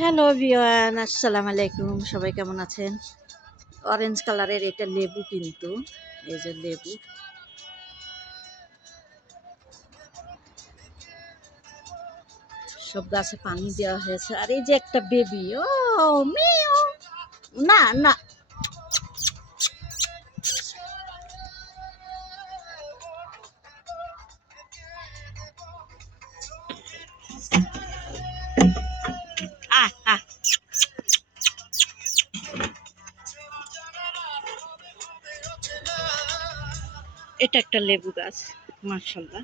Hello everyone, আসসালামু আলাইকুম। সবাই কেমন আছেন? অরেঞ্জ কালারের এটা লেবু, কিন্তু এই যে লেবু, সব গাছে পানি দেওয়া হয়েছে। আর এই যে একটা বেবি, ও মিউ, না না, আহ আহ, এটা একটা লেবু গাছ, মাশাআল্লাহ।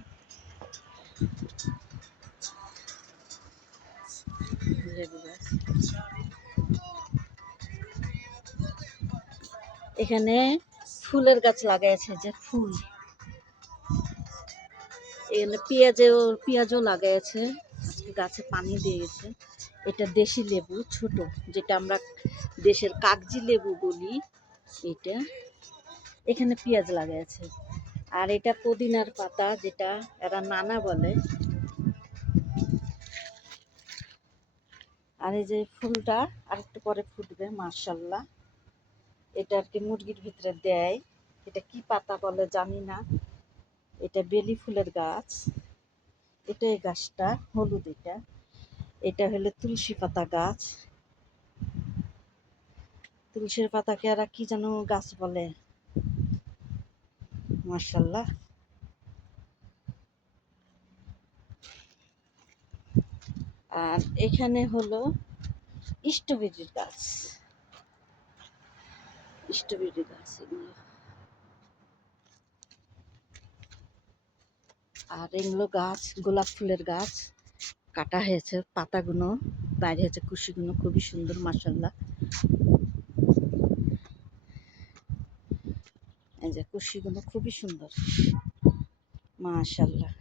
লেবু গাছ, এখানে ফুলের গাছ লাগাইছে, যে ফুল, এখানে পেঁয়াজও লাগাইছে। আজকে গাছে পানি দিয়েছে। এটা দেশি লেবু, ছোট, যেটা আমরা দেশের কাগজি লেবু বলি। এটা এখানে পেঁয়াজ লাগাইছে। আর এটা পুদিনার পাতা, যেটা এরা নানা বলে। আর এই যে ফুলটা আরেকটু পরে ফুটবে, মাশাআল্লাহ। এটা আর কি মুরগির ভিতরে দেয়। এটা কি পাতা বলে জানি না। এটা বেলি ফুলের গাছ। এটা এই গাছটা হলুদ। এটা হলো তুলসী পাতা গাছ। তুলসীর পাতাকে এরা কি যেন গাছ বলে, মাশাআল্লাহ। আর এখানে হলো স্ট্রবেরির গাছ। স্ট্রবেরি গাছ এগুলো। আর এগুলো গাছ গোলাপ ফুলের গাছ। কাটা হয়েছে পাতাগুলো, বাইরে হয়েছে কুশিগুলো, খুবই সুন্দর, মাশাআল্লাহ। এই যে কুশিগুলো খুবই সুন্দর, মাশাআল্লাহ।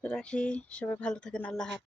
তো রাখি, সবাই ভালো থাকেন, আল্লাহ হাফেজ।